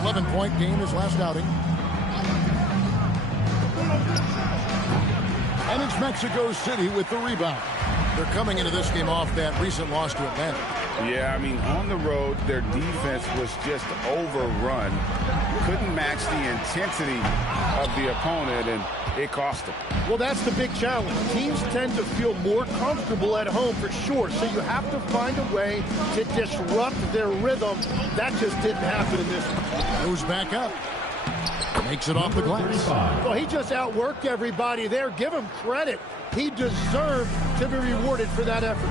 11-point game his last outing. And it's Mexico City with the rebound. They're coming into this game off that recent loss to Atlanta. Yeah, I mean, on the road, their defense was just overrun. Couldn't match the intensity of the opponent, and it cost them. Well, that's the big challenge. Teams tend to feel more comfortable at home for sure, so you have to find a way to disrupt their rhythm. That just didn't happen in this one. Goes back up. Makes it off the glass. Well, he just outworked everybody there. Give him credit. He deserved to be rewarded for that effort.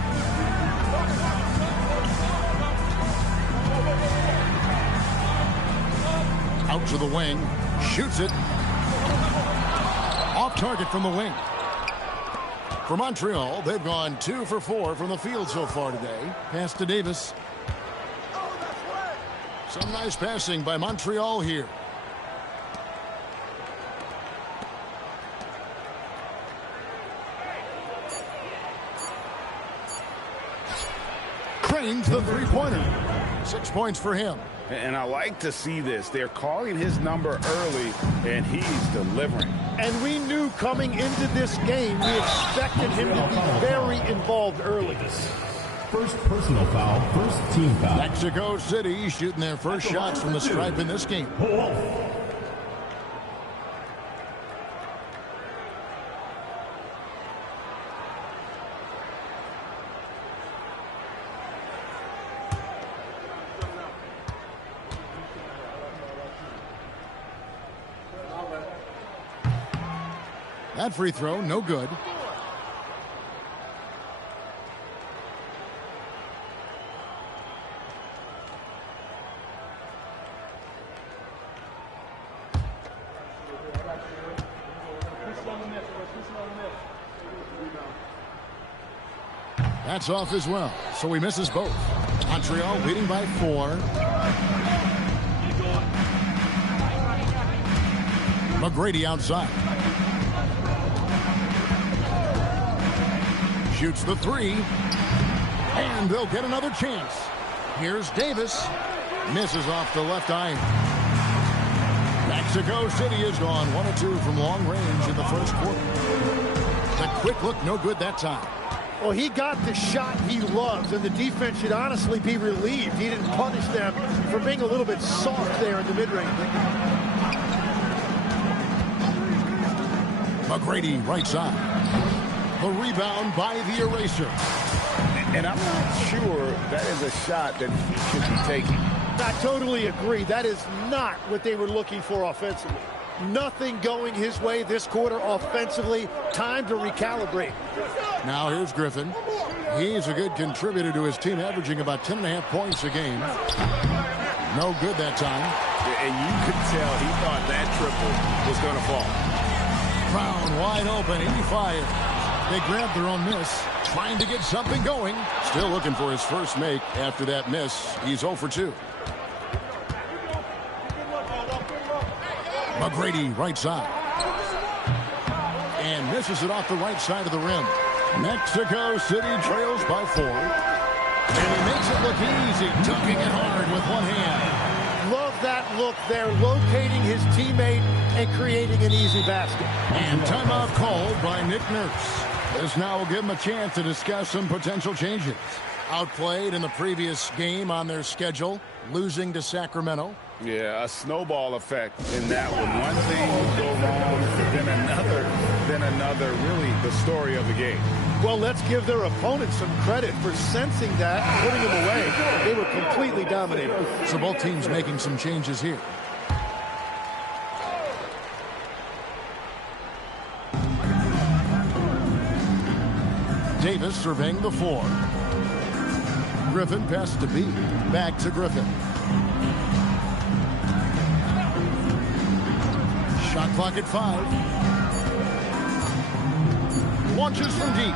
Out to the wing. Shoots it. Off target from the wing. For Montreal, they've gone 2 for 4 from the field so far today. Pass to Davis. Some nice passing by Montreal here. Cranes the three-pointer. 6 points for him. And I like to see this. They're calling his number early, and he's delivering. And we knew coming into this game, we expected him to be very involved early. First personal foul, first team foul. Mexico City shooting their first shots from the stripe in this game. That free throw, no good. That's off as well, so he misses both. Montreal leading by 4. McGrady outside. Shoots the 3. And they'll get another chance. Here's Davis. Misses off the left iron. Mexico City has gone 1 of 2 from long range in the first quarter. The quick look, no good that time. Well, he got the shot he loves, and the defense should honestly be relieved. He didn't punish them for being a little bit soft there in the mid-range. McGrady right side. The rebound by the eraser. And I'm not sure that is a shot that he should be taking. I totally agree. That is not what they were looking for offensively. Nothing going his way this quarter offensively. Time to recalibrate. Now here's Griffin. He's a good contributor to his team, averaging about 10.5 points a game. No good that time. And you could tell he thought that triple was going to fall. Brown wide open, 85. They grabbed their own miss, trying to get something going. Still looking for his first make after that miss. He's 0 for 2. McGrady right side. And misses it off the right side of the rim. Mexico City trails by 4. And he makes it look easy, dunking it hard with one hand. Love that look there, locating his teammate and creating an easy basket. And timeout called by Nick Nurse. This now will give him a chance to discuss some potential changes. Outplayed in the previous game on their schedule, losing to Sacramento. Yeah, a snowball effect in that one. One thing will go wrong, then another, really the story of the game. Well, let's give their opponents some credit for sensing that and putting them away. They were completely dominated. So both teams making some changes here. Davis surveying the 4. Griffin passes to B. Back to Griffin. Shot clock at 5. Launches from deep.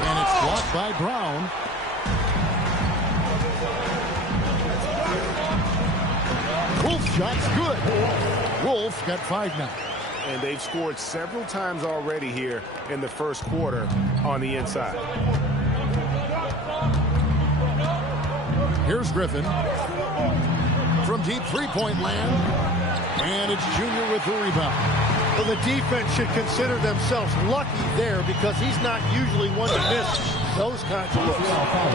And it's blocked by Brown. Wolf shot's good. Wolf got 5 now. And they've scored several times already here in the first quarter on the inside. Here's Griffin. from deep three-point land. And it's Junior with the rebound. Well, the defense should consider themselves lucky there because he's not usually one to miss those kinds of looks.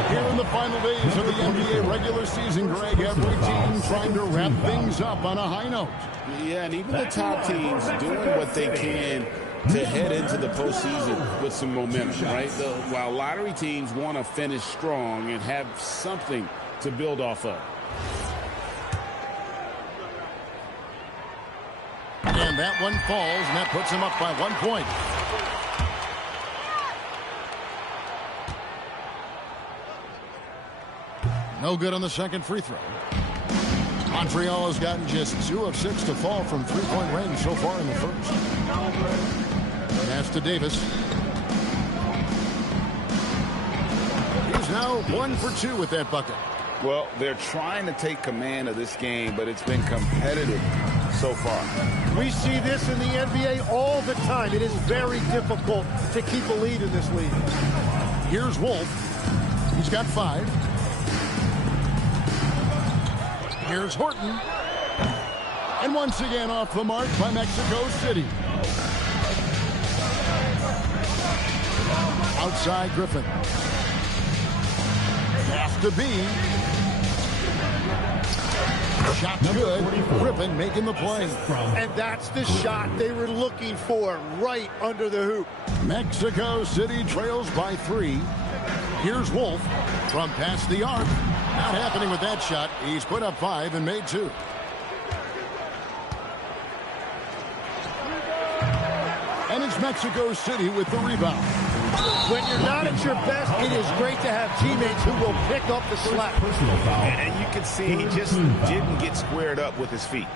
Here in the final days of the NBA regular season, Greg, every team trying to wrap things up on a high note. Yeah, and even the top teams doing what they can to head into the postseason with some momentum, right? While lottery teams want to finish strong and have something to build off of. And that one falls, and that puts him up by 1 point. No good on the second free throw. Montreal has gotten just 2 of 6 to fall from three-point range so far in the first. Pass to Davis. He's now 1 for 2 with that bucket. Well, they're trying to take command of this game, but it's been competitive so far. We see this in the NBA all the time. It is very difficult to keep a lead in this league. Here's Wolf. He's got 5. Here's Horton. And once again off the mark by Mexico City. Outside Griffin. Pass to B. Shot good. Griffin making the play. And that's the shot they were looking for, right under the hoop. Mexico City trails by 3. Here's Wolf from past the arc. Not happening with that shot. He's put up 5 and made 2. And it's Mexico City with the rebound. When you're not at your best, it is great to have teammates who will pick up the slack. And you can see he just didn't get squared up with his feet.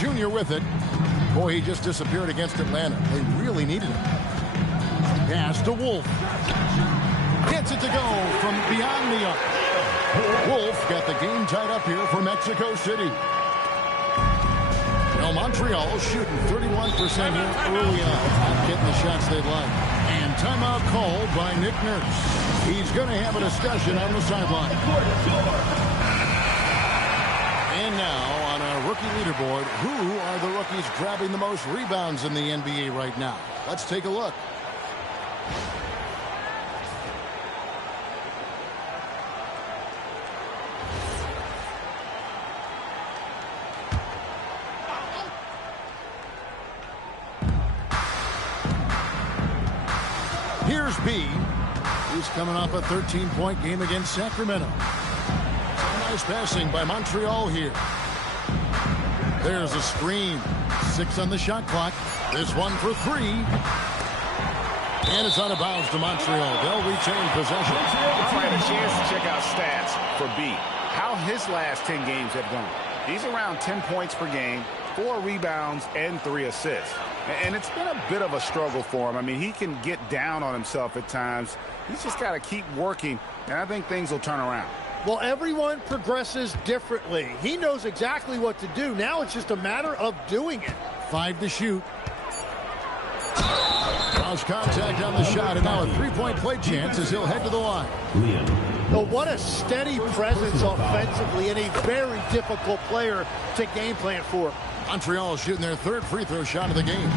Junior with it. Boy, he just disappeared against Atlanta. They really needed him. Pass to Wolf. Gets it to go from beyond the arc. Wolf got the game tied up here for Mexico City. Now Montreal shooting 31% here early on. Not getting the shots they'd like. And timeout called by Nick Nurse. He's going to have a discussion on the sideline. And now on our rookie leaderboard, who are the rookies grabbing the most rebounds in the NBA right now? Let's take a look. Here's B. He's coming off a 13-point game against Sacramento. Nice passing by Montreal here. There's a screen. 6 on the shot clock. This one for 3. And it's out of bounds to Montreal. They'll retain possession. All right, a chance to check out stats for B. How his last 10 games have gone. He's around 10 points per game, 4 rebounds, and 3 assists. And it's been a bit of a struggle for him. I mean, he can get down on himself at times. He's just got to keep working, and I think things will turn around. Well, everyone progresses differently. He knows exactly what to do. Now it's just a matter of doing it. 5 to shoot. Lost contact on the shot, and now a 3-point play chance as he'll head to the line. But what a steady presence offensively and a very difficult player to game plan for. Montreal shooting their 3rd free throw shot of the game.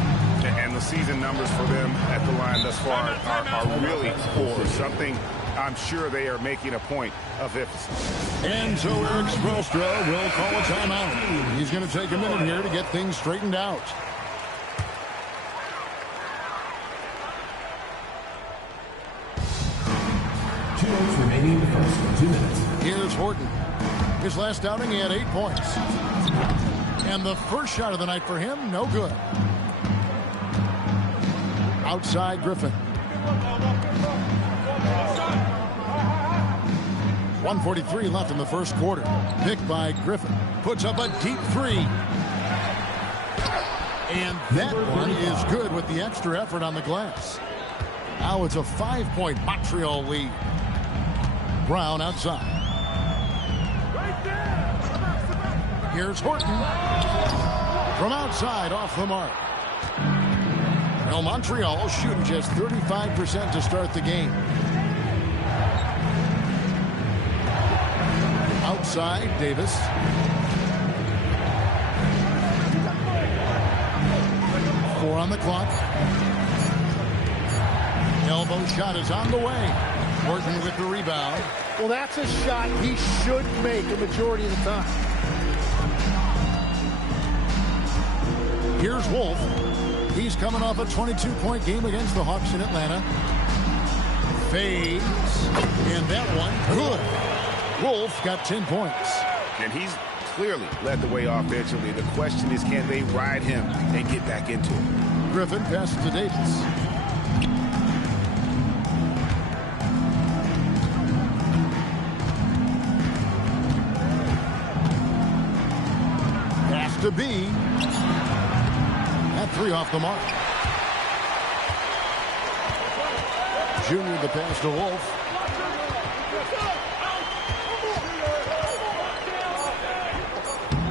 And the season numbers for them at the line thus far are really poor. Something I'm sure they are making a point of emphasis. And so Eric Spoelstra will call a timeout. He's going to take a minute here to get things straightened out. Remaining in the first 2 minutes. Here's Horton. His last outing, he had 8 points. And the first shot of the night for him, no good. Outside Griffin. 1:43 left in the first quarter. Picked by Griffin. Puts up a deep 3. And that one is good with the extra effort on the glass. Now it's a 5-point Montreal lead. Brown outside. Here's Horton. From outside, off the mark. Well, Montreal shooting just 35% to start the game. Outside, Davis. Four on the clock. Elbow shot is on the way. Horton with the rebound. Well, that's a shot he should make a majority of the time. Here's Wolf. He's coming off a 22-point game against the Hawks in Atlanta. Fades. And that one, good. Wolf got 10 points. And he's clearly led the way offensively. The question is, can they ride him and get back into it? Griffin passes to Davis. Pass to B. That three off the mark. Junior the pass to Wolf.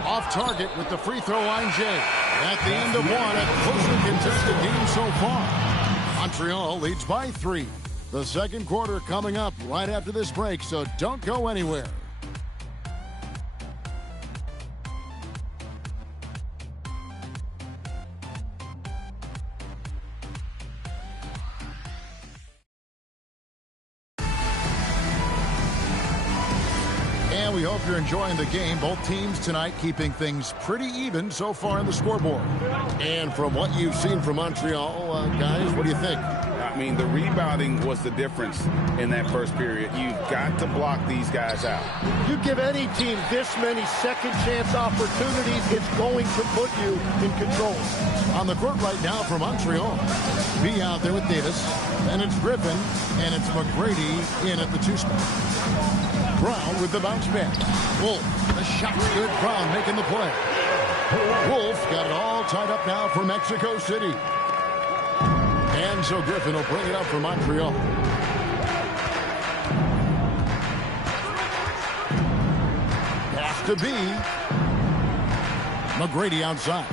Off target with the free throw line, Jay. At the end of one, a closely contested game so far. Montreal leads by 3. The second quarter coming up right after this break, so don't go anywhere. And we hope you're enjoying the game. Both teams tonight keeping things pretty even so far in the scoreboard. And from what you've seen from Montreal, guys, what do you think? I mean, the rebounding was the difference in that first period. You've got to block these guys out. You give any team this many second chance opportunities, it's going to put you in control. On the court right now for Montreal. B out there with Davis. And it's Griffin. And it's McGrady in at the 2 spot. Brown with the bounce back. Wolf, the shot's good. Brown making the play. Wolf got it all tied up now for Mexico City. And so Griffin will bring it up for Montreal. Pass to B. McGrady outside.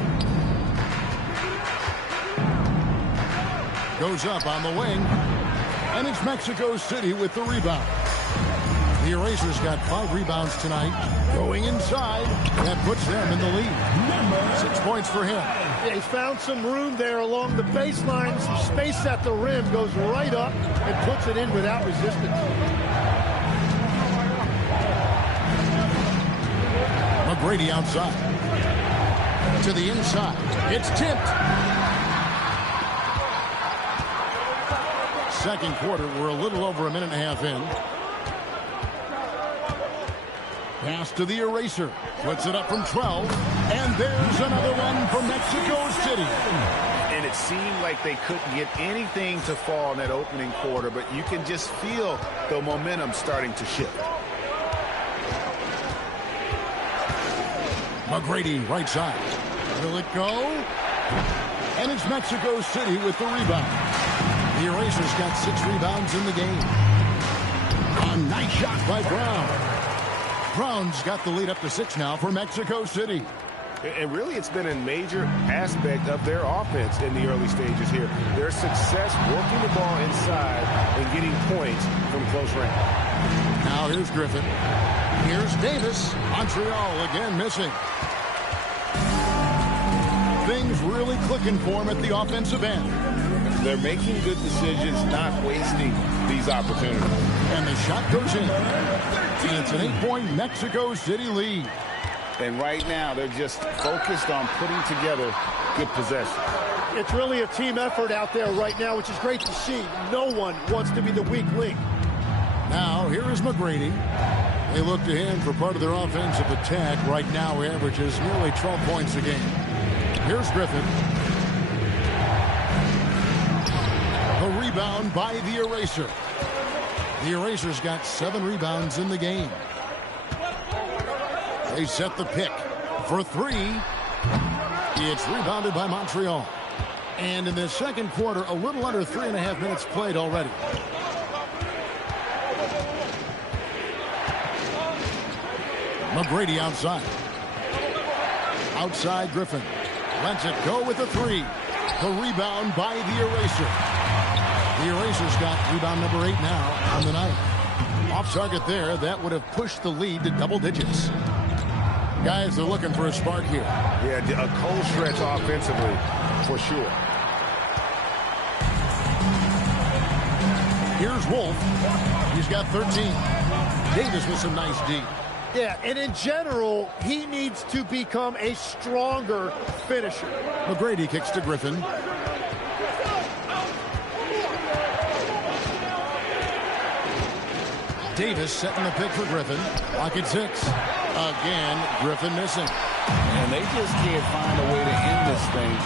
Goes up on the wing. And it's Mexico City with the rebound. The Erasers got 5 rebounds tonight. Going inside. That puts them in the lead. 6 points for him. Yeah, he's found some room there along the baseline. Some space at the rim. Goes right up and puts it in without resistance. McGrady outside. To the inside. It's tipped. Second quarter. We're a little over a minute and a half in. Pass to the Eraser. Puts it up from 12. And there's another one for Mexico City. And it seemed like they couldn't get anything to fall in that opening quarter, but you can just feel the momentum starting to shift. McGrady right side. Will it go? And it's Mexico City with the rebound. The Erasers got 6 rebounds in the game. A nice shot by Brown. Brown's got the lead up to 6 now for Mexico City. And really, it's been a major aspect of their offense in the early stages here. Their success working the ball inside and getting points from close range. Now here's Griffin. Here's Davis. Montreal again missing. Things really clicking for him at the offensive end. They're making good decisions, not wasting these opportunities. And the shot goes in. And it's an 8-point Mexico City lead. And right now, they're just focused on putting together good possession. It's really a team effort out there right now, which is great to see. No one wants to be the weak link. Now, here is McGrady. They look to him for part of their offensive attack. Right now, he averages nearly 12 points a game. Here's Griffin. The rebound by the Eraser. The Erasers got 7 rebounds in the game. They set the pick for 3. It's rebounded by Montreal. And in the second quarter, a little under 3.5 minutes played already. McGrady outside. Outside Griffin. Lets it go with a three. The rebound by the Eraser. The Eraser's got rebound number 8 now on the night. Off target there, that would have pushed the lead to double digits. Guys are looking for a spark here. Yeah, a cold stretch offensively for sure. Here's Wolf. He's got 13. Davis with some nice D. Yeah, and in general, he needs to become a stronger finisher. McGrady kicks to Griffin. Davis setting the pick for Griffin. Lock at 6. Again, Griffin missing. And they just can't find a way to end this thing.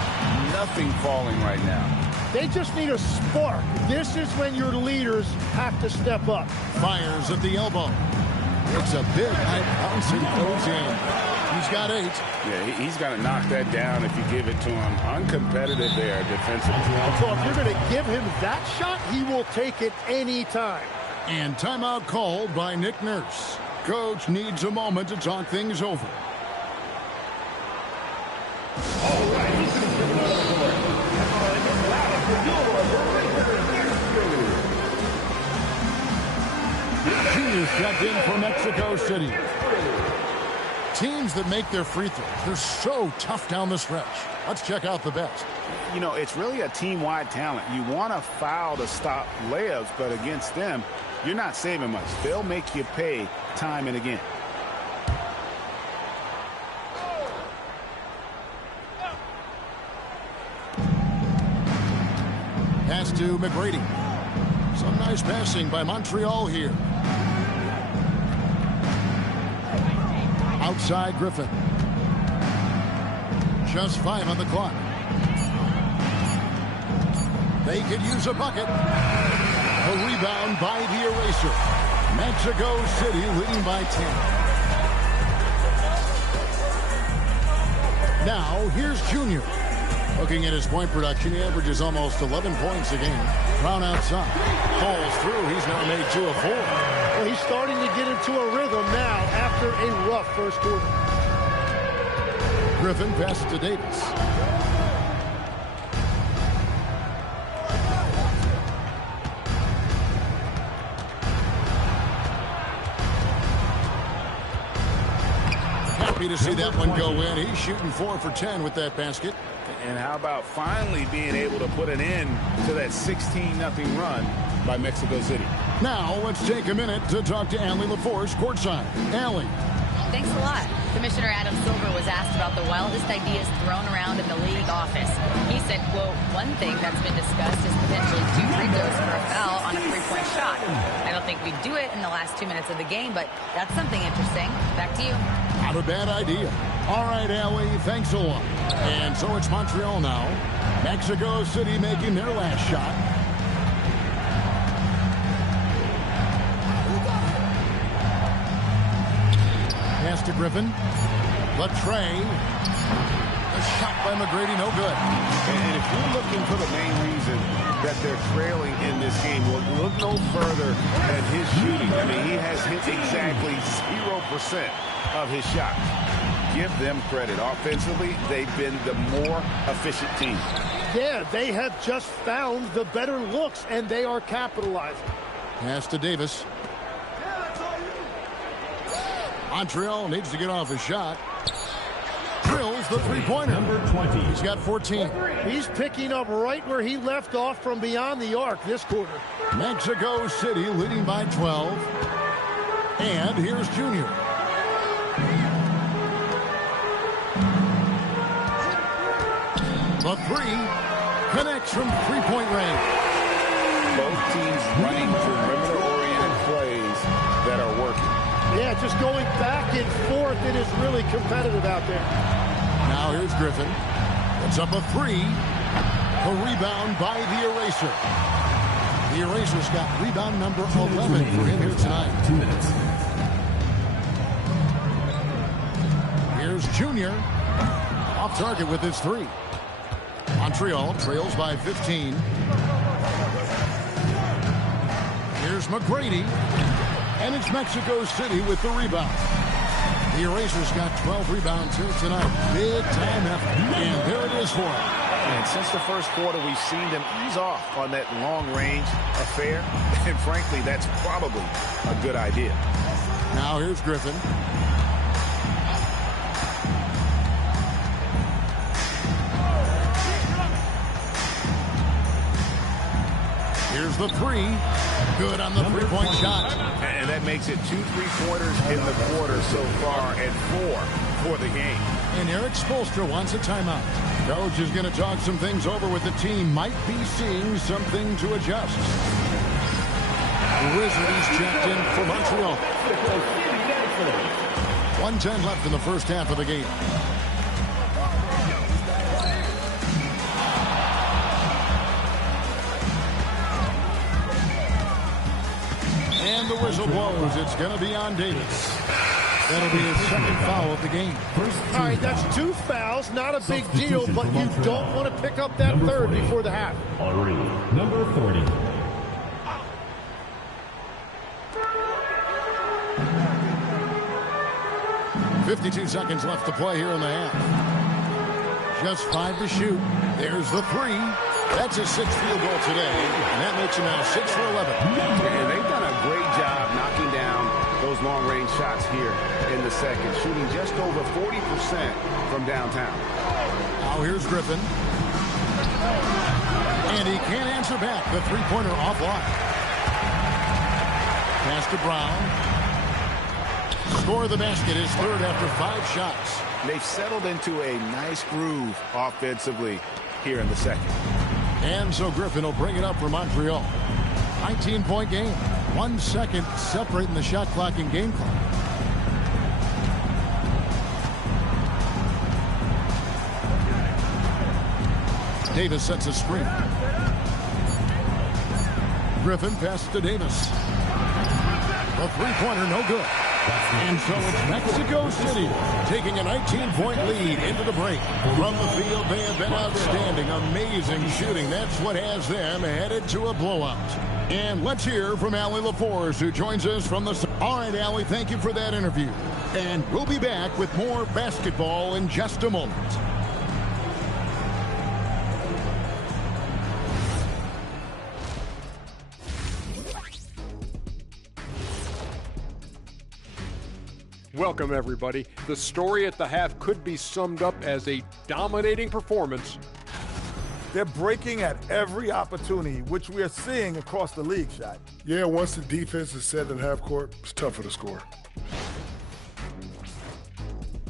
Nothing falling right now. They just need a spark. This is when your leaders have to step up. Fires at the elbow. It's a big high bounce and goes in. He's got 8. Yeah, he's got to knock that down if you give it to him. Uncompetitive there defensively. So if you're going to give him that shot, he will take it any time. And timeout called by Nick Nurse. Coach needs a moment to talk things over. Junior checked in for Mexico City. Teams that make their free throws, they're so tough down the stretch. Let's check out the best. You know, it's really a team-wide talent. You want to foul to stop layups, but against them, you're not saving much. They'll make you pay time and again. Pass to McGrady. Some nice passing by Montreal here. Outside Griffin. Just 5 on the clock. They could use a bucket. A rebound by the Eraser. Mexico City leading by 10. Now here's Junior. Looking at his point production, he averages almost 11 points a game. Brown outside. Falls through. He's now made 2 of 4. Well, he's starting to get into a rhythm now after a rough first quarter. Griffin passes to Davis. Happy to see that one go in. He's shooting 4 for 10 with that basket. And how about finally being able to put an end to that 16-0 run by Mexico City? Now let's take a minute to talk to Allie LaForce courtside. Allie. Thanks a lot. Commissioner Adam Silver was asked about the wildest ideas thrown around in the league office. He said, quote, one thing that's been discussed is potentially 2 free throws for a foul on a 3-point shot. I don't think we'd do it in the last 2 minutes of the game, but that's something interesting. Back to you. Not a bad idea. All right, Allie, thanks a lot. And so it's Montreal now. Mexico City making their last shot. Pass to Griffin. Latre. A shot by McGrady, no good. And if you're looking for the main reason that they're trailing in this game, well, look no further than his shooting. I mean, he has hit exactly 0% of his shots. Give them credit. Offensively, they've been the more efficient team. Yeah, they have just found the better looks, and they are capitalizing. Pass to Davis. Montreal needs to get off his shot. Drills the three-pointer. Number 20. He's got 14. He's picking up right where he left off from beyond the arc this quarter. Mexico City leading by 12. And here's Junior. The 3 connects from three-point range. Both teams running perimeter-oriented plays that are working. Yeah, just going back and forth. It is really competitive out there. Now here's Griffin. It's up a 3. A rebound by the Eraser. The Eraser's got rebound number 11 for him here tonight. 2 minutes. Here's Junior. Off target with his 3. Montreal trails by 15. Here's McGrady. And it's Mexico City with the rebound. The Erasers got 12 rebounds here tonight. Big time effort. And there it is for him. And since the first quarter, we've seen them ease off on that long-range affair. And frankly, that's probably a good idea. Now here's Griffin. Here's the 3. Good on the three-point shot. And that makes it 2 3-pointers in the quarter so far and 4 for the game. And Eric Spoelstra wants a timeout. Coach is going to talk some things over with the team. Might be seeing something to adjust. The Wizards checked in for Montreal. 1:10 left in the first half of the game. And the whistle blows. It's going to be on Davis. That'll be his second foul of the game. All right, that's 2 fouls. Not a big deal, but you don't want to pick up that third before the half. Henri, number 40. .52 seconds left to play here in the half. Just 5 to shoot. There's the 3. That's his 6th field goal today, and that makes him now 6 for 11. And they've done a great job knocking down those long-range shots here in the second, shooting just over 40% from downtown. Now here's Griffin. And he can't answer back. The three-pointer offline. Pass to Brown. Score of the basket is third after 5 shots. They've settled into a nice groove offensively here in the second. And so Griffin will bring it up for Montreal. 19-point game. 1 second separating the shot clock and game clock. Davis sets a screen. Griffin passes to Davis. The three-pointer, no good. And so it's Mexico City taking a 19-point lead into the break. From the field, they have been outstanding. Amazing shooting. That's what has them headed to a blowout. And let's hear from Allie LaForce, who joins us from the... All right, Allie, thank you for that interview. And we'll be back with more basketball in just a moment. Welcome, everybody. The story at the half could be summed up as a dominating performance. They're breaking at every opportunity, which we are seeing across the league, Shot. Yeah, once the defense is set in half court, it's tougher to score.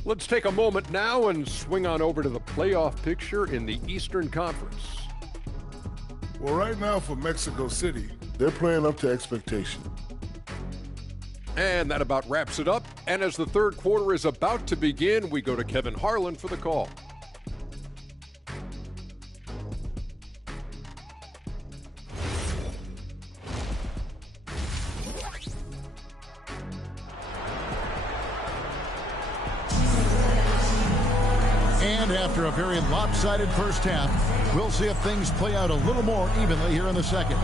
Let's take a moment now and swing on over to the playoff picture in the Eastern Conference. Well, right now for Mexico City, they're playing up to expectation. And that about wraps it up. And as the third quarter is about to begin, we go to Kevin Harlan for the call. And after a very lopsided first half, we'll see if things play out a little more evenly here in the second.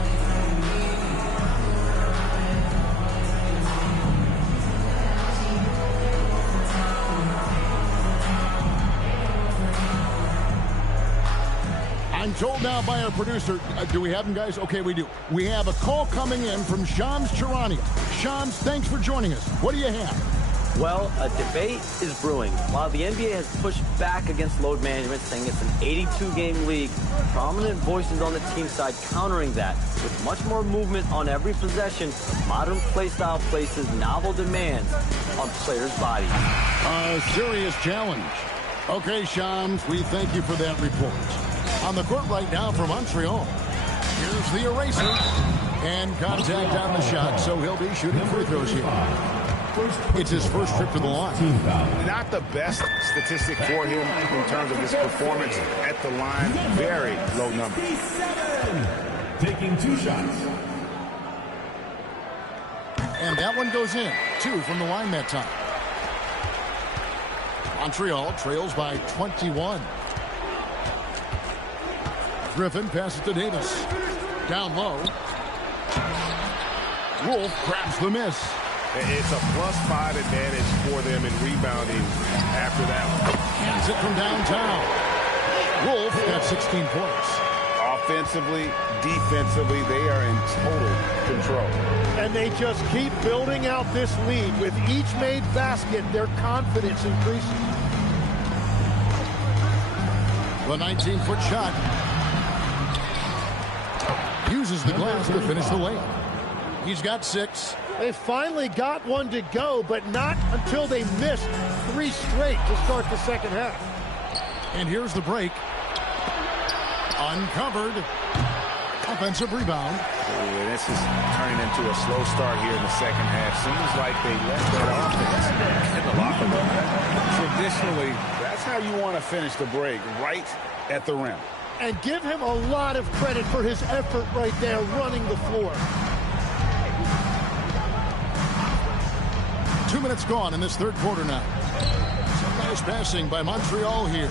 I'm told now by our producer, do we have him, guys? Okay, we do. We have a call coming in from Shams Charania. Shams, thanks for joining us. What do you have? Well, a debate is brewing. While the NBA has pushed back against load management, saying it's an 82-game league, prominent voices on the team side countering that. With much more movement on every possession, modern play style places novel demands on players' bodies. A serious challenge. Okay, Shams, we thank you for that report. On the court right now for Montreal. Here's the eraser. And contact on the shot, so he'll be shooting free throws here. It's his first trip to the line. Not the best statistic for him in terms of his performance at the line. Very low number. Taking 2 shots. And that one goes in. 2 from the line that time. Montreal trails by 21. Griffin passes to Davis. Down low. Wolf grabs the miss. It's a +5 advantage for them in rebounding after that one. Hands it from downtown. Wolf got 16 points. Offensively, defensively, they are in total control. And they just keep building out this lead. With each made basket, their confidence increases. The 19-foot shot. Uses the glass to finish the layup. He's got 6. They finally got one to go, but not until they missed 3 straight to start the second half. And here's the break. Uncovered. Offensive rebound. Ooh, this is turning into a slow start here in the second half. Seems like they left that offense in the locker room. Traditionally, that's how you want to finish the break, right at the rim. And give him a lot of credit for his effort right there running the floor. 2 minutes gone in this third quarter now. Some nice passing by Montreal here.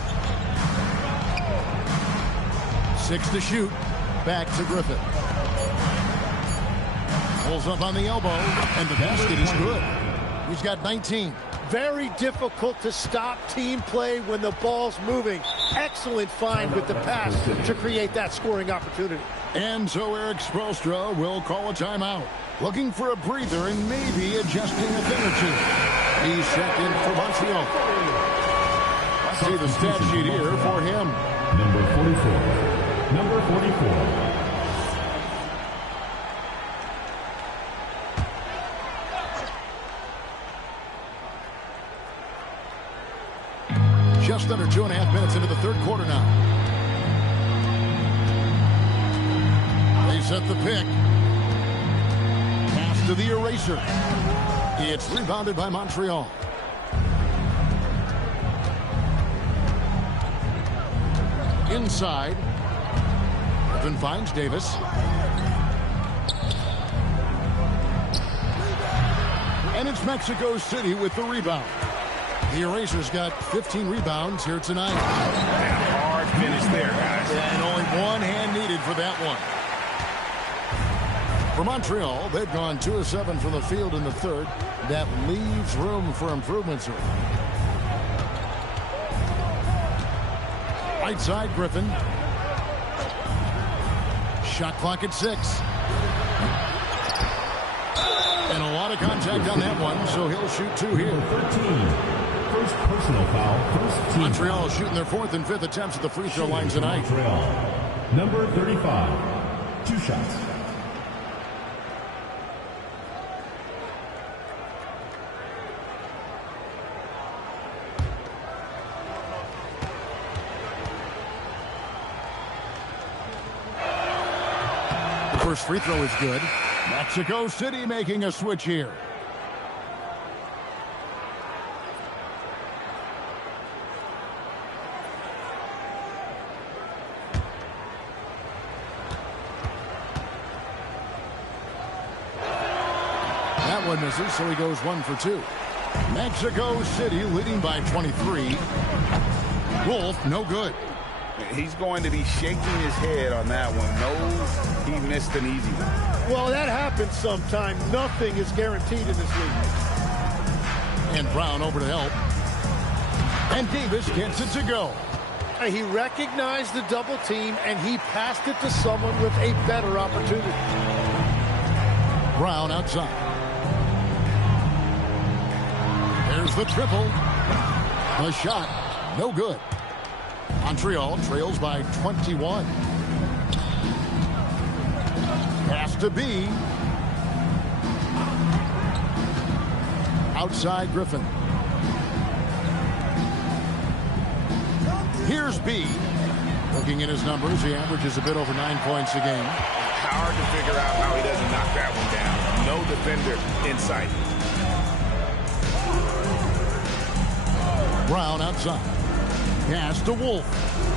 6 to shoot. Back to Griffin. Pulls up on the elbow, and the basket is good. He's got 19. Very difficult to stop team play when the ball's moving. Excellent find with the pass to create that scoring opportunity. And so Eric Spoelstra will call a timeout. Looking for a breather and maybe adjusting a thing or two. He's checked in for Montreal. See the stat sheet here for him. Number 44. Number 44. Just under 2.5 minutes into the third quarter now. They set the pick. Pass to the eraser. It's rebounded by Montreal. Inside. Griffin finds Davis. And it's Mexico City with the rebound. The Erasers got 15 rebounds here tonight. Hard finish there, guys. And only one hand needed for that one. For Montreal, they've gone 2 of 7 from the field in the third. That leaves room for improvements. Right side, Griffin. Shot clock at 6. And a lot of contact on that one, so he'll shoot 2 here. 13. First personal foul, first team. Montreal is shooting their 4th and 5th attempts at the free throw line tonight. Montreal. Number 35. 2 shots. The first free throw is good. Mexico City making a switch here. That one misses, so he goes 1 for 2. Mexico City leading by 23. Wolf, no good. He's going to be shaking his head on that one. Knows he missed an easy one. Well, that happens sometime. Nothing is guaranteed in this league. And Brown over to help. And Davis gets it to go. He recognized the double team, and he passed it to someone with a better opportunity. Brown outside. There's the triple. The shot, no good. Montreal trails by 21. Pass to B. Outside Griffin. Here's B. Looking at his numbers, he averages a bit over 9 points a game. Hard to figure out how he doesn't knock that one down. No defender in sight. Brown outside. Pass to Wolf.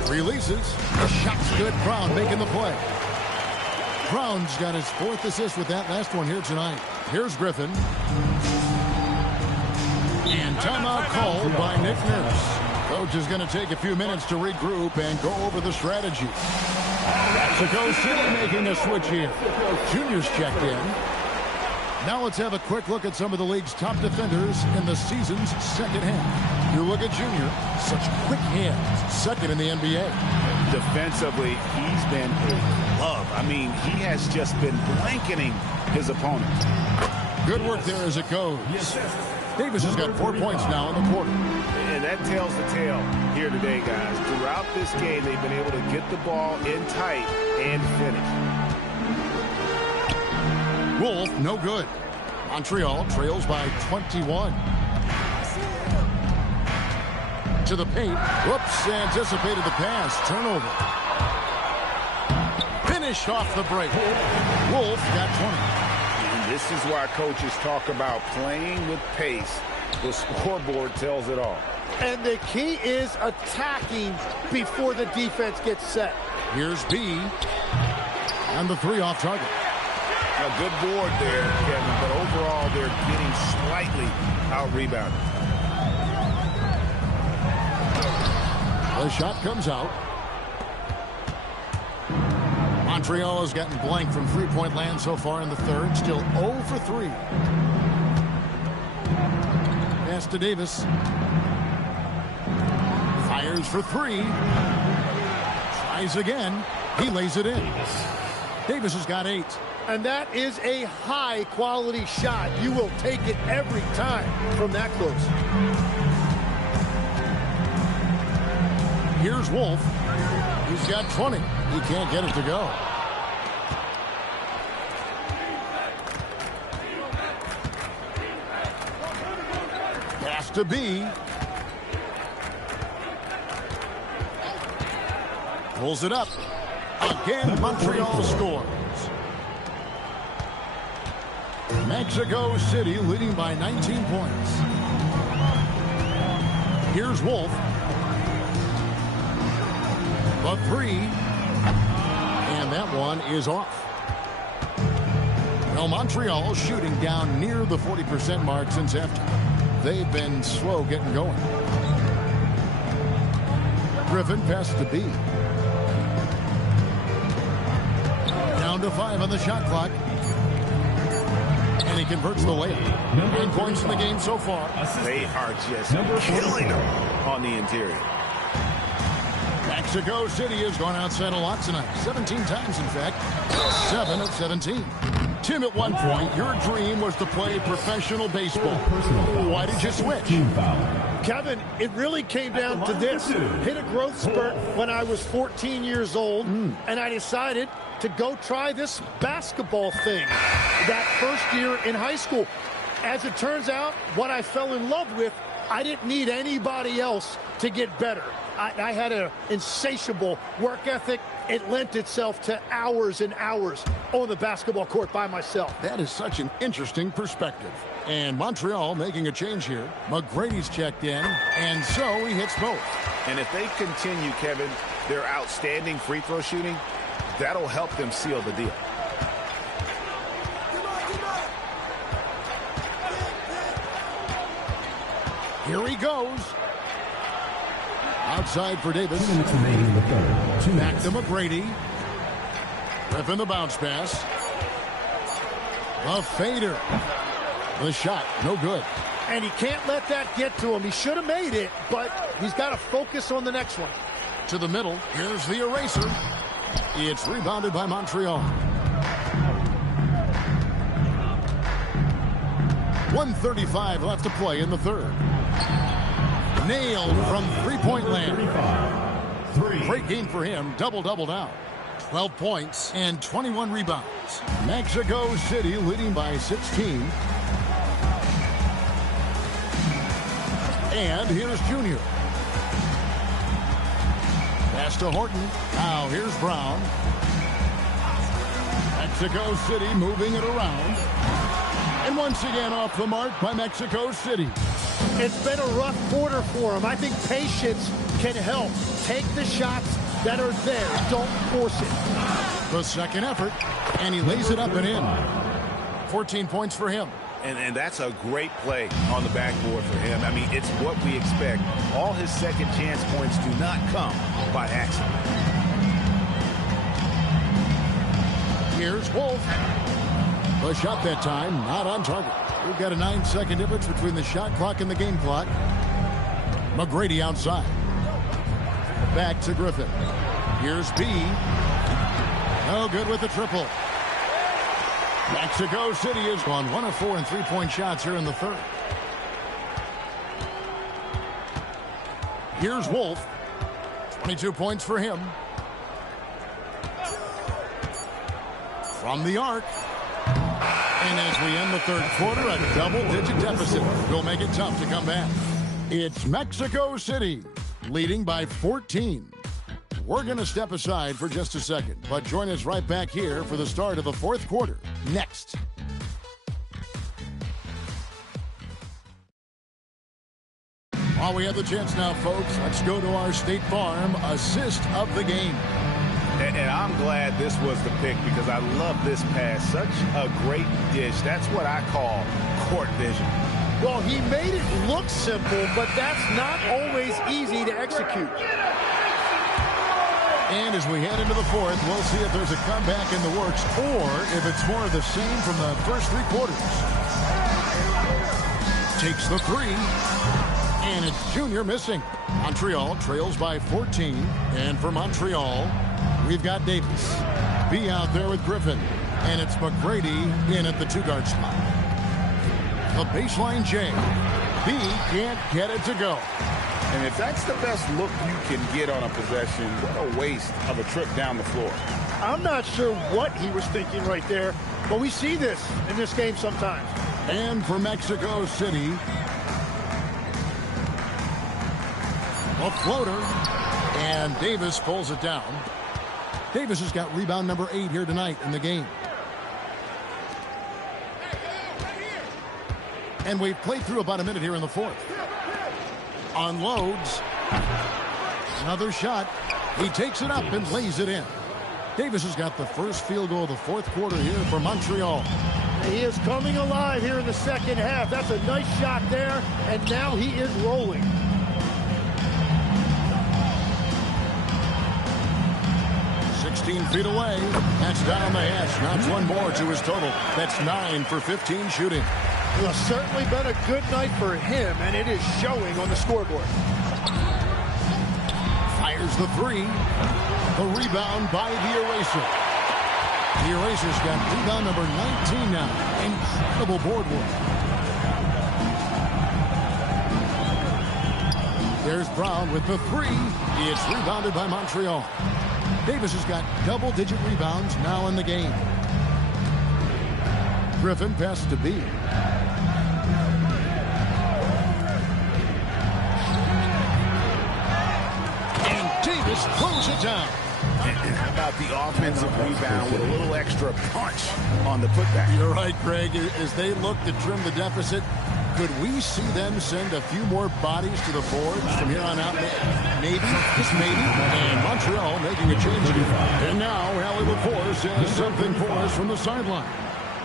Releases. The shot's good. Brown making the play. Brown's got his 4th assist with that last one here tonight. Here's Griffin. And timeout called by Nick Nurse. Coach is going to take a few minutes to regroup and go over the strategy. Mexico City making a switch here. Junior's checked in. Now let's have a quick look at some of the league's top defenders in the season's second half. You look at Junior, such quick hands, second in the NBA. Defensively, he's been a love. I mean, he has just been blanketing his opponents. Good work there as it goes. Davis has got 4 points now in the quarter. And that tells the tale here today, guys. Throughout this game, they've been able to get the ball in tight and finish. Wolf, no good. Montreal trails by 21. To the paint. Whoops, anticipated the pass. Turnover. Finished off the break. Wolf got 20. And this is why coaches talk about playing with pace. The scoreboard tells it all. And the key is attacking before the defense gets set. Here's B. And the three off target. A good board there, Kevin, but overall they're getting slightly out-rebounded. The shot comes out. Montreal has gotten blank from three-point land so far in the third. Still 0 for 3. Pass to Davis. Fires for 3. Tries again. He lays it in. Davis has got 8. And that is a high-quality shot. You will take it every time from that close. Here's Wolf. He's got 20. He can't get it to go. Pass to B. Pulls it up. Again, Montreal scores. Mexico City leading by 19 points. Here's Wolf. The 3. And that one is off. Well, Montreal shooting down near the 40% mark since halftime. They've been slow getting going. Griffin passes to B. Down to 5 on the shot clock. And he converts the layup. 9 points in the game so far. They are just killing them on the interior. Mexico City has gone outside a lot tonight. 17 times, in fact. 7 of 17. Tim, at one point, your dream was to play professional baseball. Why did you switch? Kevin, it really came down to this. Hit a growth spurt when I was 14 years old, and I decided to go try this basketball thing that first year in high school. As it turns out, what I fell in love with, I didn't need anybody else to get better. I had an insatiable work ethic. It lent itself to hours and hours on the basketball court by myself. That is such an interesting perspective. And Montreal making a change here. McGrady's checked in, and so he hits both. And if they continue, Kevin, their outstanding free throw shooting, that'll help them seal the deal. Here he goes. Outside for Davis. Back to McGrady. Ripping the bounce pass. A fader. The shot, no good. And he can't let that get to him. He should have made it, but he's got to focus on the next one. To the middle. Here's the eraser. It's rebounded by Montreal. 1:35 left to play in the third. Nailed from three-point land. Great game for him. Double-double now. 12 points and 21 rebounds. Mexico City leading by 16. And here's Junior. Pass to Horton. Now here's Brown. Mexico City moving it around. And once again off the mark by Mexico City. It's been a rough quarter for him. I think patience can help. Take the shots that are there. Don't force it. The second effort, and he lays it up and in. 14 points for him. And that's a great play on the backboard for him. I mean, it's what we expect. All his second chance points do not come by accident. Here's Wolf. The shot that time, not on target. We've got a 9-second difference between the shot clock and the game clock. McGrady outside. Back to Griffin. Here's B. No good with the triple. Mexico City is on 1 of 4 in three-point shots here in the third. Here's Wolf. 22 points for him. From the arc. And as we end the third quarter, a double-digit deficit will make it tough to come back. It's Mexico City leading by 14. We're going to step aside for just a second, but join us right back here for the start of the fourth quarter next. While we have the chance now, folks, let's go to our State Farm assist of the game. And I'm glad this was the pick because I love this pass. Such a great dish. That's what I call court vision. Well, he made it look simple, but that's not always easy to execute. And as we head into the fourth, we'll see if there's a comeback in the works or if it's more of the same from the first three quarters. Takes the three. And it's Junior missing. Montreal trails by 14. And for Montreal, we've got Davis. B out there with Griffin. And it's McGrady in at the two-guard spot. The baseline J. B can't get it to go. And if that's the best look you can get on a possession, what a waste of a trip down the floor. I'm not sure what he was thinking right there, but we see this in this game sometimes. And for Mexico City, a floater, and Davis pulls it down. Davis has got rebound number 8 here tonight in the game. And we've played through about a minute here in the fourth. Unloads. Another shot. He takes it up and lays it in. Davis has got the first field goal of the fourth quarter here for Montreal. He is coming alive here in the second half. That's a nice shot there, and now he is rolling. Feet away. That's down the hash. Knocks one more to his total. That's 9 for 15 shooting. Well, certainly been a good night for him, and it is showing on the scoreboard. Fires the three. The rebound by the Eraser. The Eraser's got rebound number 19 now. Incredible board work. There's Brown with the three. It's rebounded by Montreal. Davis has got double-digit rebounds now in the game. Griffin passes to B. And Davis throws it down. How about the offensive rebound with a little extra punch on the putback? You're right, Greg. As they look to trim the deficit, could we see them send a few more bodies to the boards from here on out? Maybe, just maybe. And Montreal making a change again. And now, Allie LaForce says something for us from the sideline.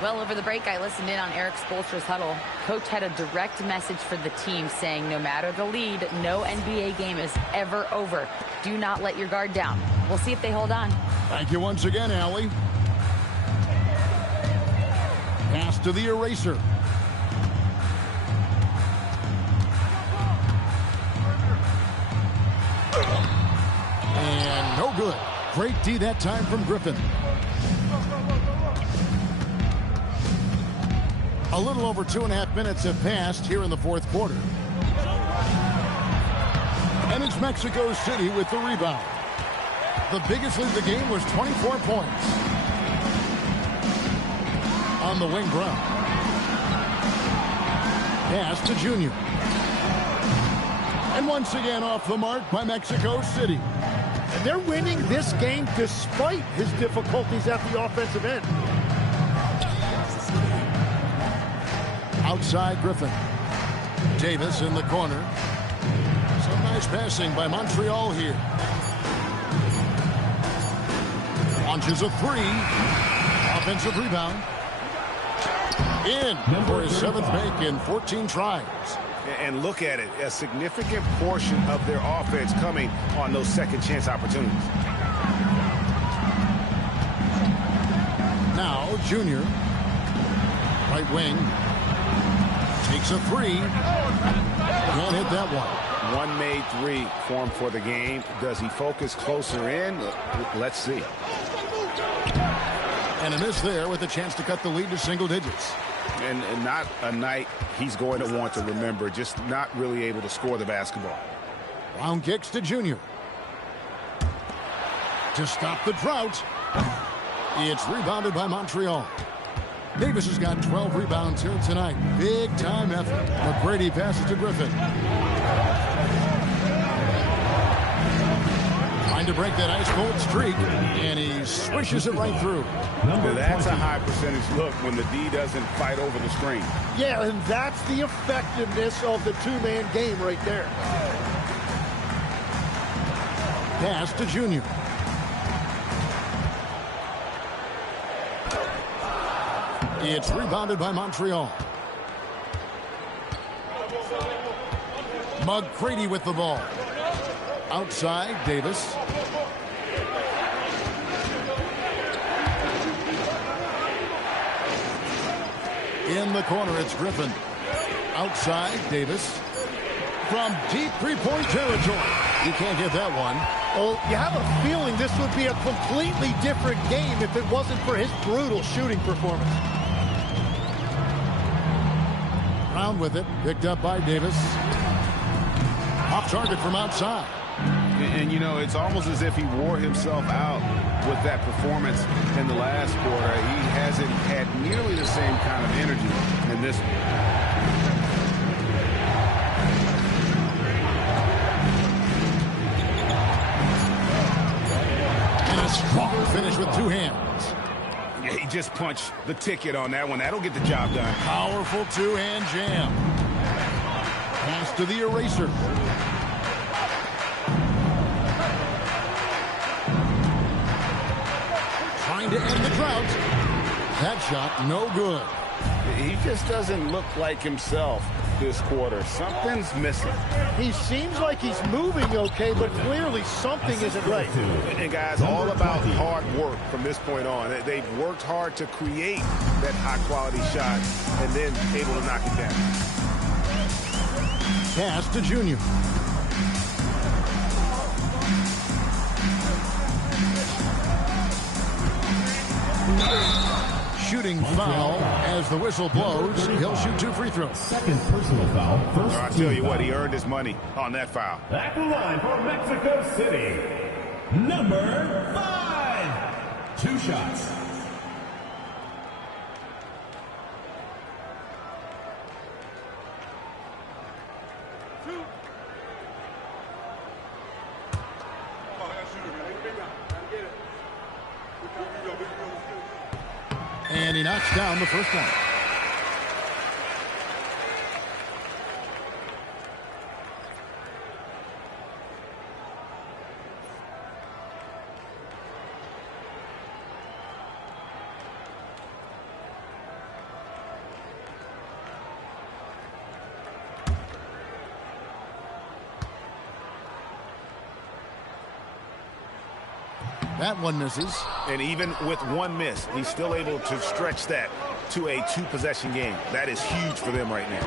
Well, over the break, I listened in on Eric Spoelstra's huddle. Coach had a direct message for the team saying no matter the lead, no NBA game is ever over. Do not let your guard down. We'll see if they hold on. Thank you once again, Allie. Pass to the Eraser. And no good. Great D that time from Griffin. A little over 2.5 minutes have passed here in the fourth quarter. And it's Mexico City with the rebound. The biggest lead of the game was 24 points. On the wing, Brown. Pass to Junior. And once again off the mark by Mexico City. And they're winning this game despite his difficulties at the offensive end. Outside Griffin. Davis in the corner. Some nice passing by Montreal here. Launches a three. Offensive rebound. In for his 7th make in 14 tries. And look at it, a significant portion of their offense coming on those second chance opportunities. Now, Junior. Right wing. Takes a 3. Can't hit that one. One made 3 for him for the game. Does he focus closer in? Let's see. And a miss there with a chance to cut the lead to single digits. And not a night he's going to want to remember, just not really able to score the basketball. Round kicks to Junior. To stop the drought. It's rebounded by Montreal. Davis has got 12 rebounds here tonight. Big time effort. McGrady passes to Griffin. Trying to break that ice cold streak, and he swishes it right through. That's a high percentage look when the D doesn't fight over the screen. Yeah, and that's the effectiveness of the two-man game right there. Pass to Junior. It's rebounded by Montreal. McGrady with the ball. Outside, Davis. In the corner, it's Griffin. Outside, Davis. From deep three-point territory. You can't get that one. Well, you have a feeling this would be a completely different game if it wasn't for his brutal shooting performance. Round with it. Picked up by Davis. Off target from outside. And, you know, it's almost as if he wore himself out with that performance in the last quarter. He hasn't had nearly the same kind of energy in this one. And a strong finish with 2 hands. Yeah, he just punched the ticket on that one. That'll get the job done. Powerful 2-hand jam. Pass to the eraser. Trying to end the drought. That shot, no good. He just doesn't look like himself this quarter. Something's missing. He seems like he's moving okay, but clearly something isn't right. And guys, all about hard work from this point on. They've worked hard to create that high-quality shot and then able to knock it down. Pass to Junior. Shooting foul as the whistle blows. He'll shoot 2 free throws. Second personal foul. First I'll tell you what, he earned his money on that foul. At the line for Mexico City, number 5. 2 shots. And he knocks down the first one. That one misses. And even with one miss, he's still able to stretch that to a 2-possession game. That is huge for them right now.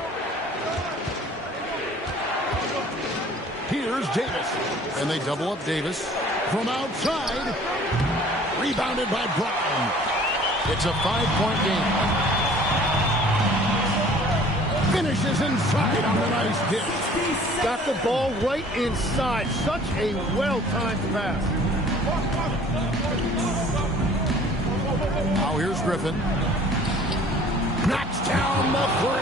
Here's Davis. And they double up Davis. From outside. Rebounded by Brown. It's a 5-point game. Finishes inside on the nice hit. Got the ball right inside. Such a well-timed pass. Now here's Griffin. Knocks down the 3.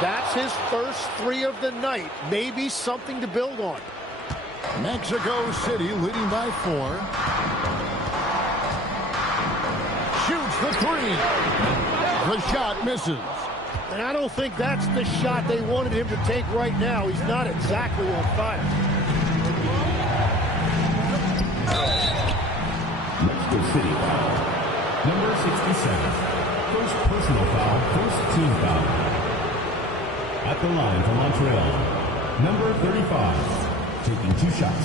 That's his first 3 of the night. Maybe something to build on. Mexico City leading by 4. Shoots the 3. The shot misses. And I don't think that's the shot they wanted him to take right now. He's not exactly on fire. Mexico City foul. Number 67. First personal foul, first team foul. At the line for Montreal, number 35, taking 2 shots.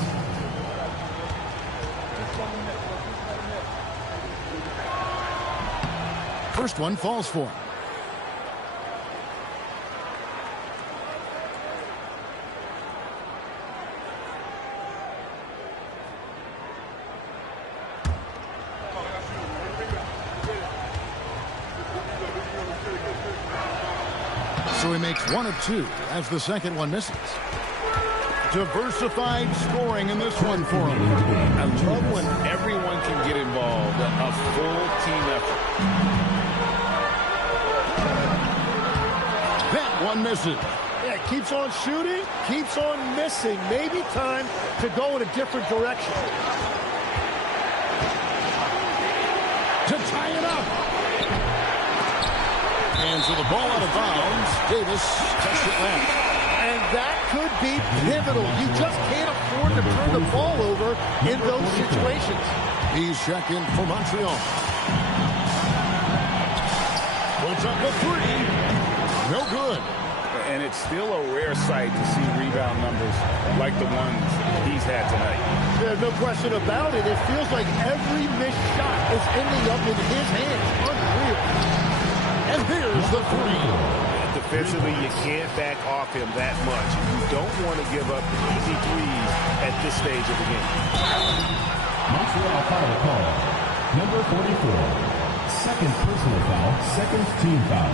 First one falls for him. So he makes 1 of 2 as the second one misses. Diversified scoring in this one for him. I love when everyone can get involved, a full team effort. That one misses. Yeah, keeps on shooting, keeps on missing. Maybe time to go in a different direction. To tie it up. And so the ball out of bounds. Davis touched it left. And that could be pivotal. You just can't afford to turn the ball over in those situations. He's checked in for Montreal. Puts up a 3. No good. And it's still a rare sight to see rebound numbers like the ones he's had tonight. There's no question about it. It feels like every missed shot is ending up in his hands. Unreal. And here's the 3. Defensively, you can't back off him that much. You don't want to give up easy threes at this stage of the game. Montreal foul call. Number 44. Second personal foul, second team foul.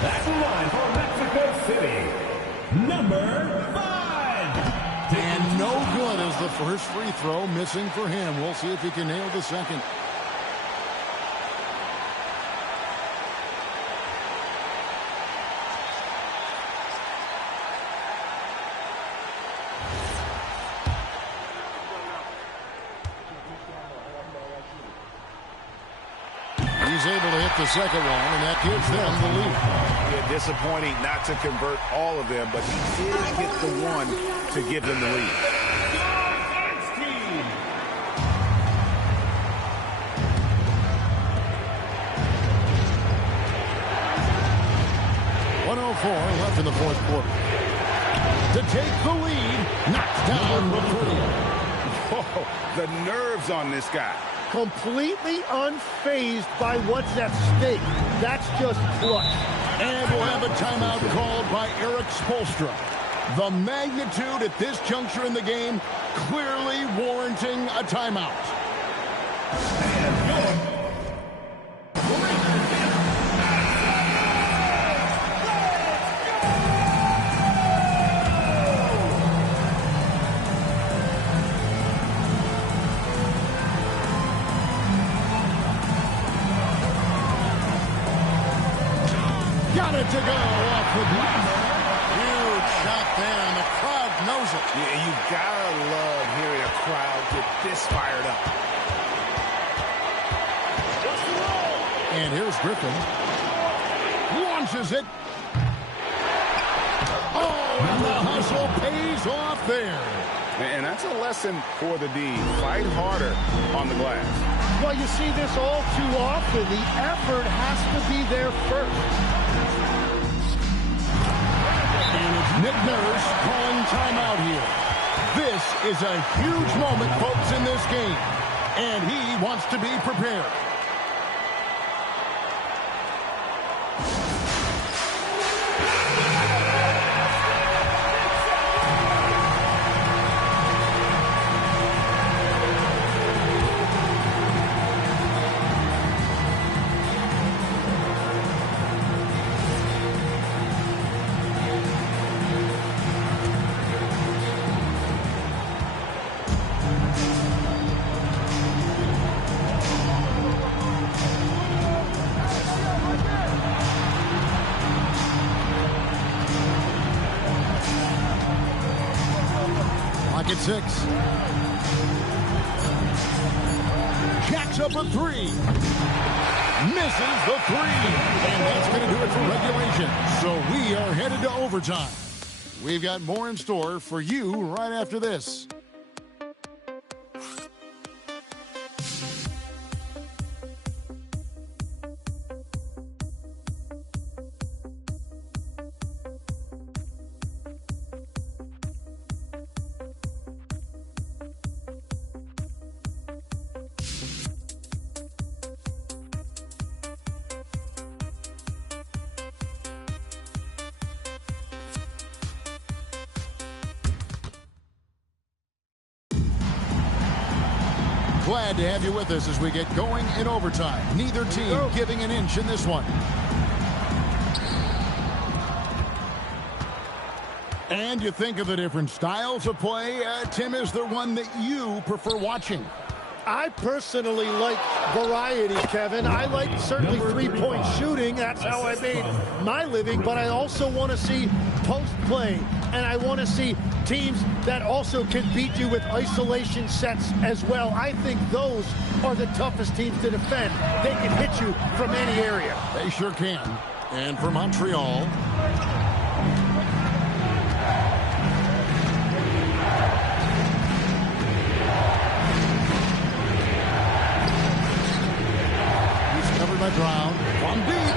That's the line for Mexico City. Number 5. And no good as the first free throw missing for him. We'll see if he can nail the second. He's able to hit the second one, and that gives them the lead. Yeah, disappointing not to convert all of them, but he did get the one to give them the lead. Left in the fourth quarter. To take the lead, knocked down the 3. Whoa, the nerves on this guy. Completely unfazed by what's at stake. That's just clutch. And we'll have a timeout called by Eric Spoelstra. The magnitude at this juncture in the game clearly warranting a timeout. Got it to go off the glass. Huge shot there, and the crowd knows it. Yeah, you gotta love hearing a crowd get this fired up. And here's Griffin. Launches it. Oh, and the hustle pays off there. And that's a lesson for the D. Fight harder on the glass. Well, you see this all too often. The effort has to be there first. And it's Nick Nurse calling timeout here. This is a huge moment, folks, in this game. And he wants to be prepared. At 6. Jacks up a 3. Misses the 3. And that's going to do it for regulation. So we are headed to overtime. We've got more in store for you right after this. Glad to have you with us as we get going in overtime. Neither team giving an inch in this one. And you think of the different styles of play. Tim, is there one that you prefer watching? I personally like variety, Kevin. I like certainly three-point shooting. That's how I made my living. But I also want to see post play. And I want to see teams that also can beat you with isolation sets as well. I think those are the toughest teams to defend. They can hit you from any area. They sure can. And for Montreal, covered by Brown from deep.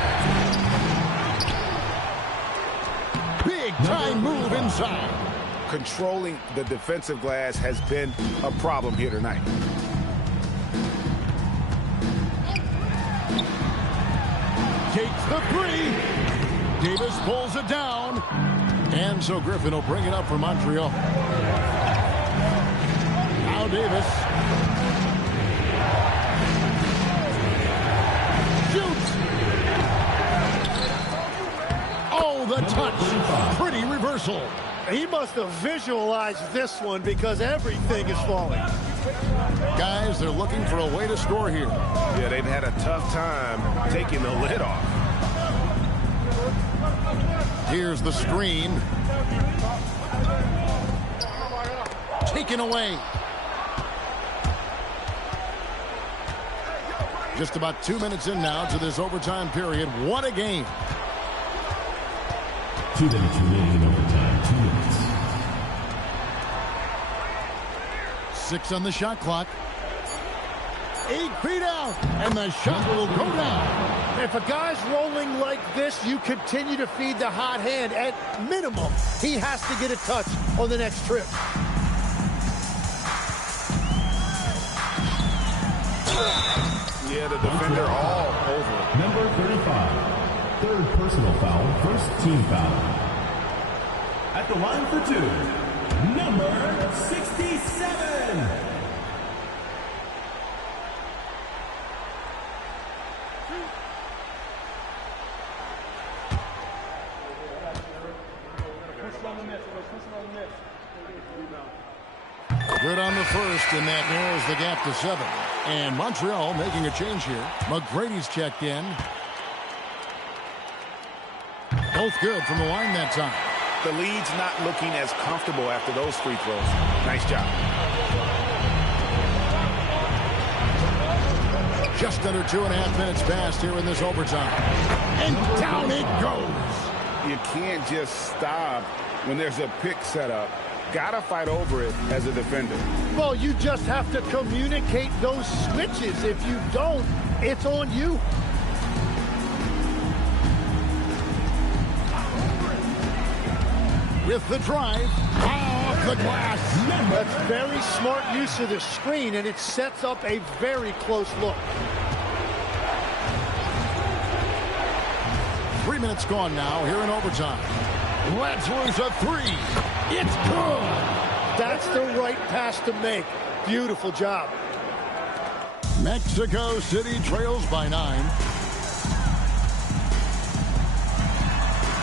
Big time move inside. Controlling the defensive glass has been a problem here tonight. Takes the three. Davis pulls it down. And so Griffin will bring it up for Montreal. Now Davis. Shoots. Oh, the touch. Pretty reversal. He must have visualized this one because everything is falling. Guys, they're looking for a way to score here. Yeah, they've had a tough time taking the lid off. Here's the screen. Taken away. Just about 2 minutes in now to this overtime period. What a game. 2 minutes remaining in overtime. 2 minutes. 6 on the shot clock. 8 feet out. And the shot will go down. If a guy's rolling like this, you continue to feed the hot hand. At minimum, he has to get a touch on the next trip. Yeah, the defender all over. Number 35. Third personal foul. First team foul. At the line for two. Number 67. Good on the first, and that narrows the gap to 7. And Montreal making a change here. McGrady's checked in. Both good from the line that time. The lead's not looking as comfortable after those free throws. Nice job. Just under 2.5 minutes passed here in this overtime. And down it goes. You can't just stop when there's a pick set up. Gotta fight over it as a defender. Well, you just have to communicate those switches. If you don't, it's on you. With the drive, off the glass. That's very smart use of the screen, and it sets up a very close look. 3 minutes gone now here in overtime. Let's lose a 3. It's good. That's the right pass to make. Beautiful job. Mexico City trails by 9.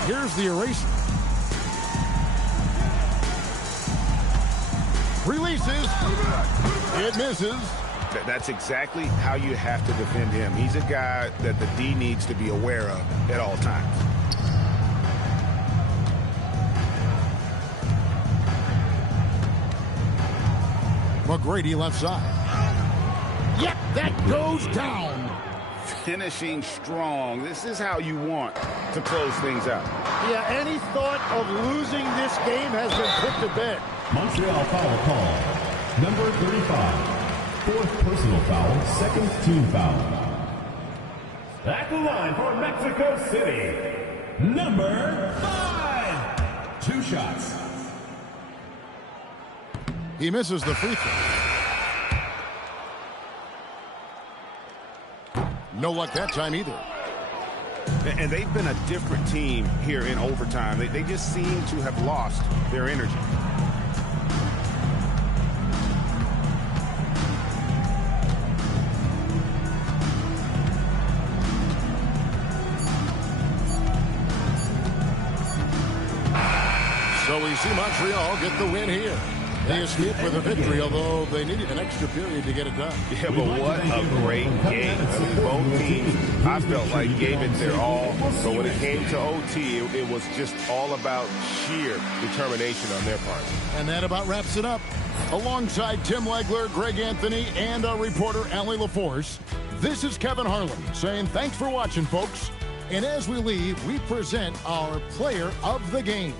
Here's the eraser. Releases. It misses. That's exactly how you have to defend him. He's a guy that the D needs to be aware of at all times. McGrady left side. Yep, that goes down. Finishing strong. This is how you want to close things out. Yeah, any thought of losing this game has been put to bed. Montreal foul call. Number 35. Fourth personal foul. Second team foul. At the line for Mexico City. Number 5. 2 shots. He misses the free throw. No luck that time either. And they've been a different team here in overtime. They just seem to have lost their energy. So we see Montreal get the win here. They escaped with a victory, although they needed an extra period to get it done. Yeah, but what a great game. I mean, both teams, I felt like, gave it their all. But when it came to OT, it was just all about sheer determination on their part. And that about wraps it up. Alongside Tim Legler, Greg Anthony, and our reporter, Allie LaForce, this is Kevin Harlan saying thanks for watching, folks. And as we leave, we present our player of the game.